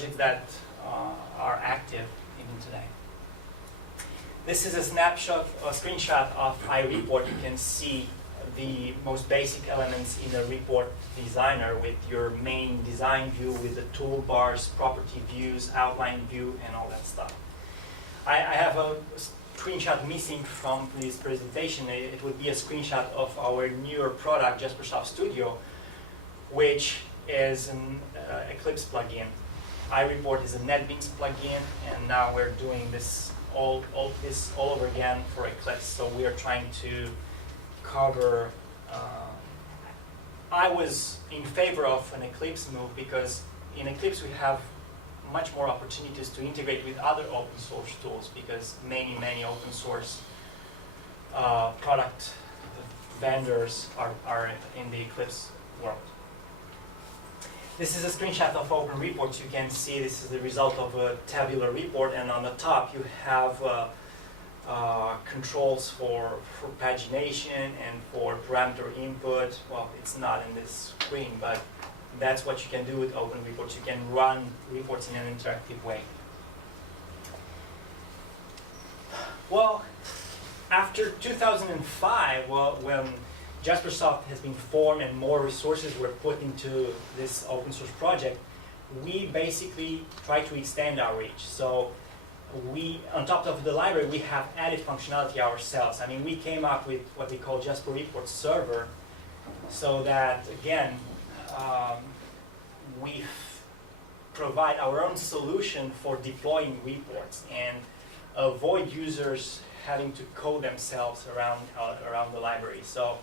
projects that are active even today. This is a snapshot, a screenshot of iReport. You can see the most basic elements in a report designer with your main design view with the toolbars, property views, outline view, and all that stuff. I have a screenshot missing from this presentation. It would be a screenshot of our newer product, Jaspersoft Studio, which is an Eclipse plugin. iReport is a NetBeans plugin, and now we're doing this all over again for Eclipse. So we are trying to cover. I was in favor of an Eclipse move because in Eclipse we have much more opportunities to integrate with other open source tools, because many open source product vendors are in the Eclipse world. This is a screenshot of Open Reports. You can see this is the result of a tabular report, and on the top you have controls for pagination and for parameter input. Well, it's not in this screen, but that's what you can do with Open Reports. You can run reports in an interactive way. Well, after 2005, when Jaspersoft has been formed and more resources were put into this open source project, we basically try to extend our reach. So we, on top of the library, we have added functionality ourselves. I mean, we came up with what we call JasperReports server, so that, again, we provide our own solution for deploying reports and avoid users having to code themselves around the library. So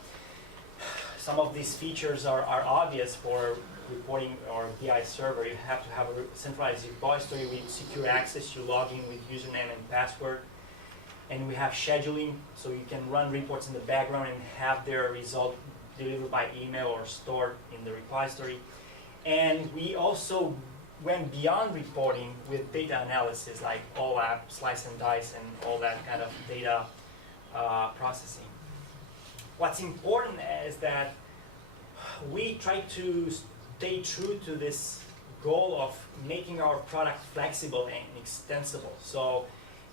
some of these features are obvious for reporting or BI server. You have to have a centralized repository with secure access. You log in with username and password. And we have scheduling, so you can run reports in the background and have their result delivered by email or stored in the repository. And we also went beyond reporting with data analysis, like OLAP, slice and dice, and all that kind of data processing. What's important is that we try to stay true to this goal of making our product flexible and extensible. So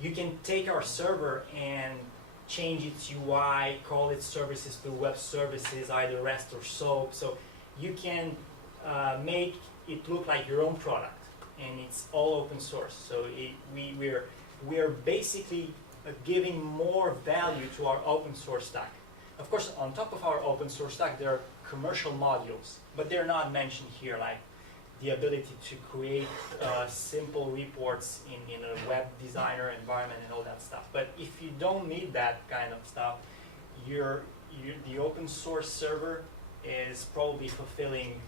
you can take our server and change its UI, call its services to web services, either REST or SOAP. So you can make it look like your own product, and it's all open source. So we're basically giving more value to our open source stack. Of course, on top of our open source stack, there are commercial modules, but they're not mentioned here, like the ability to create simple reports in a web designer environment and all that stuff. But if you don't need that kind of stuff, the open source server is probably fulfilling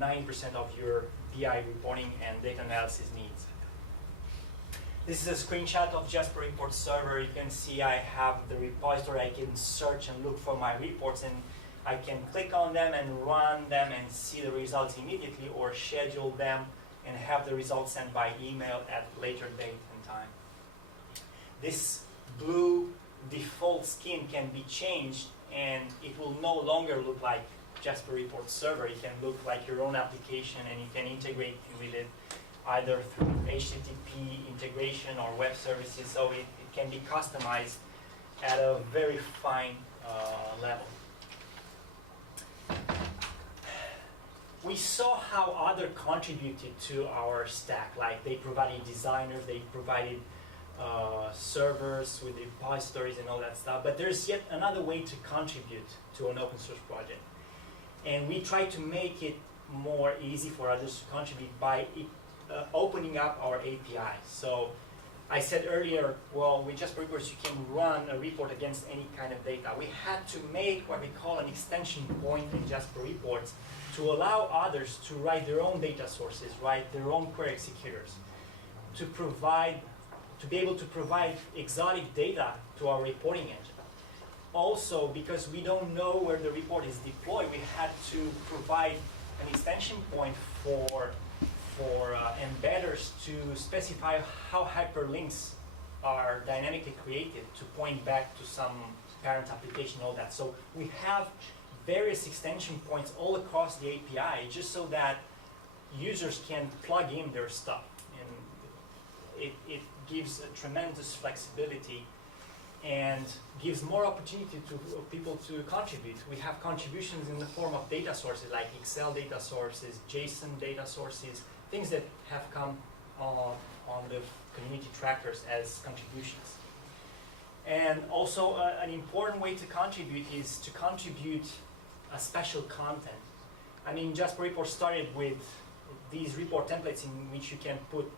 9% of your BI reporting and data analysis needs. This is a screenshot of JasperReports server. You can see I have the repository. I can search and look for my reports, and I can click on them and run them and see the results immediately, or schedule them and have the results sent by email at a later date and time. This blue default scheme can be changed, and it will no longer look like JasperReports server. It can look like your own application, and you can integrate with it either through HTTP integration or web services. So it can be customized at a very fine level. We saw how others contributed to our stack. Like they provided designers, they provided servers with repositories and all that stuff. But there's yet another way to contribute to an open source project. And we try to make it more easy for others to contribute by opening up our API. So I said earlier, well, with JasperReports, you can run a report against any kind of data. We had to make what we call an extension point in JasperReports to allow others to write their own data sources, write their own query executors, to be able to provide exotic data to our reporting engine. Also, because we don't know where the report is deployed, we had to provide an extension point for embedders to specify how hyperlinks are dynamically created to point back to some parent application, all that. So we have various extension points all across the API, just so that users can plug in their stuff, and it gives a tremendous flexibility and gives more opportunity to people to contribute. We have contributions in the form of data sources like Excel data sources, JSON data sources, things that have come on the community trackers as contributions. And also an important way to contribute is to contribute a special content. I mean, JasperReports started with these report templates in which you can put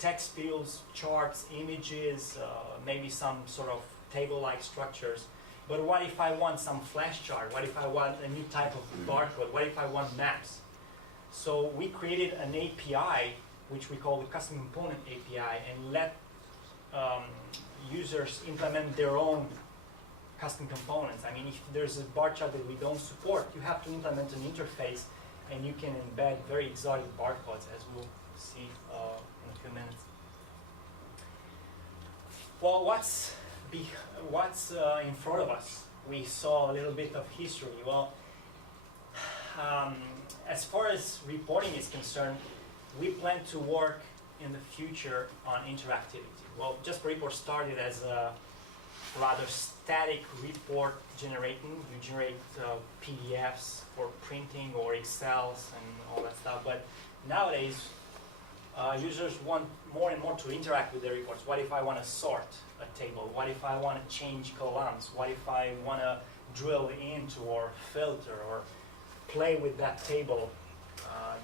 text fields, charts, images, maybe some sort of table-like structures. But what if I want some flash chart? What if I want a new type of barcode? What if I want maps? So we created an API, which we call the Custom Component API, and let users implement their own custom components. I mean, if there's a bar chart that we don't support, you have to implement an interface, and you can embed very exotic barcodes, as we'll see in a few minutes. Well, what's in front of us? We saw a little bit of history. Well, as far as reporting is concerned, we plan to work in the future on interactivity. Well, JasperReports started as a rather static report generating. You generate PDFs for printing or Excels and all that stuff. But nowadays, users want more and more to interact with their reports. What if I want to sort a table? What if I want to change columns? What if I want to drill into or filter or play with that table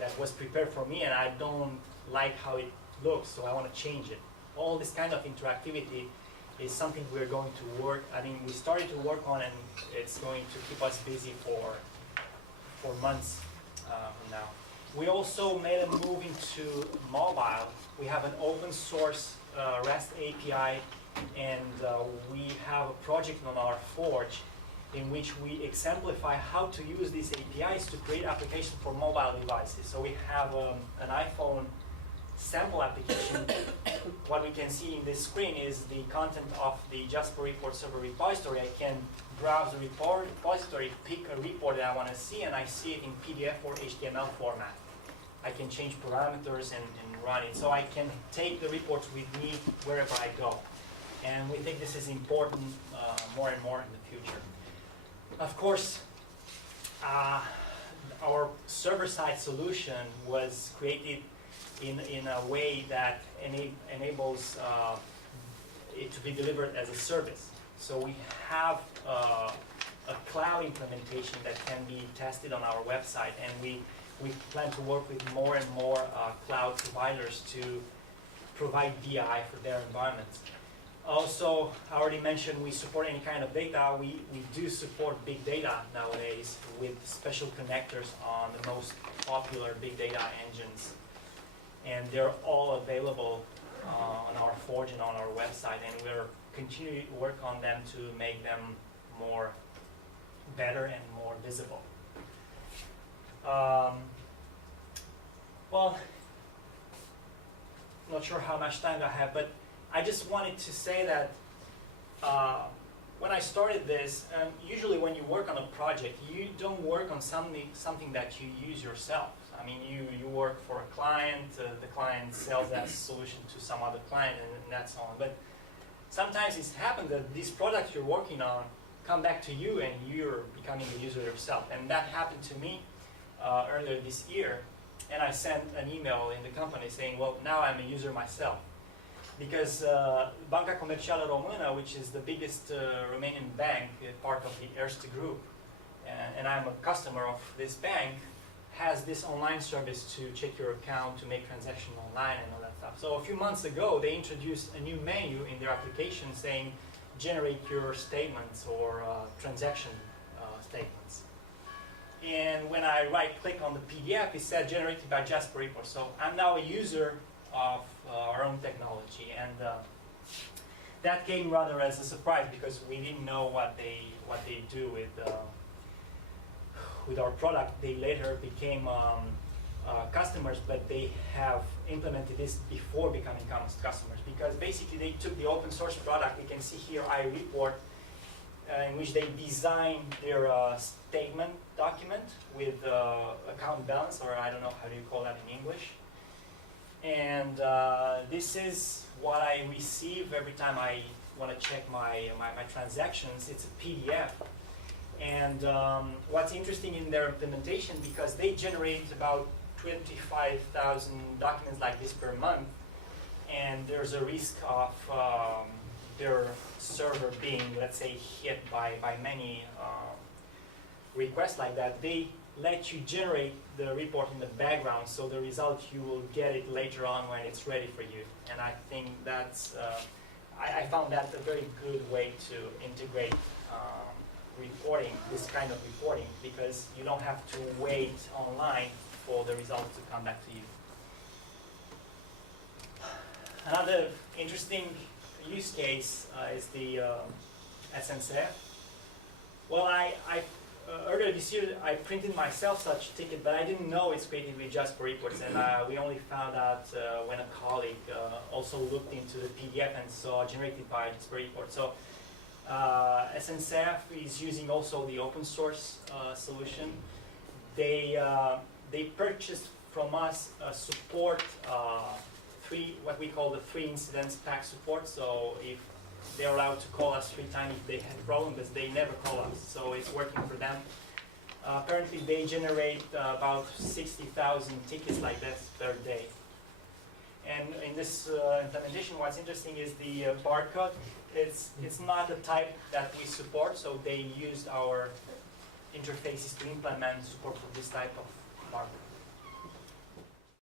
that was prepared for me and I don't like how it looks, so I want to change it? All this kind of interactivity is something we're going to work. I mean, we started to work on, and it's going to keep us busy for months from now. We also made a move into mobile. We have an open source REST API, and we have a project on our Forge in which we exemplify how to use these APIs to create applications for mobile devices. So we have an iPhone sample application. What we can see in this screen is the content of the JasperReports server repository. I can browse the repository, pick a report that I want to see, and I see it in PDF or HTML format. I can change parameters and run it. So I can take the reports with me wherever I go. And we think this is important more and more in the future. Of course, our server-side solution was created in a way that enables it to be delivered as a service. So we have a cloud implementation that can be tested on our website, and we plan to work with more and more cloud providers to provide DI for their environments. Also, I already mentioned we support any kind of data. We do support big data nowadays with special connectors on the most popular big data engines. And they're all available on our Forge and on our website, and we're continuing to work on them to make them more better and more visible. Well, not sure how much time I have, but I just wanted to say that when I started this, usually when you work on a project, you don't work on something that you use yourself. I mean, you work for a client, the client sells that solution to some other client, and that's on. But sometimes it's happened that these products you're working on come back to you and you're becoming a user yourself. And that happened to me earlier this year. And I sent an email in the company saying, well, now I'm a user myself. Because Banca Comercială Română, which is the biggest Romanian bank, part of the Erste Group, and I'm a customer of this bank, has this online service to check your account, to make transactions online and all that stuff. So a few months ago, they introduced a new menu in their application saying, generate your statements or transaction statements. And when I right-click on the PDF, it said generated by JasperReports. So I'm now a user of our own technology, and that came rather as a surprise because we didn't know what they do with our product. They later became customers, but they have implemented this before becoming customers, because basically they took the open source product. You can see here iReport, in which they design their statement document with account balance, or I don't know how do you call that in English. And this is what I receive every time I want to check my transactions. It's a PDF. And what's interesting in their implementation, because they generate about 25,000 documents like this per month, and there's a risk of their server being, let's say, hit by many requests like that. They let you generate the report in the background, so the result you will get it later on when it's ready for you. And I think that's, I found that a very good way to integrate reporting, this kind of reporting, because you don't have to wait online for the result to come back to you. Another interesting use case is the SNCF. Well, earlier this year I printed myself such a ticket, but I didn't know it's created with JasperReports, and we only found out when a colleague also looked into the PDF and saw generated by JasperReports. So SNCF is using also the open source solution. They purchased from us support what we call the 3 incidents pack support. So if they're allowed to call us 3 times if they have problems, but they never call us. So it's working for them. Apparently they generate about 60,000 tickets like this per day. And in this implementation, what's interesting is the barcode. It's not a type that we support, so they used our interfaces to implement support for this type of barcode.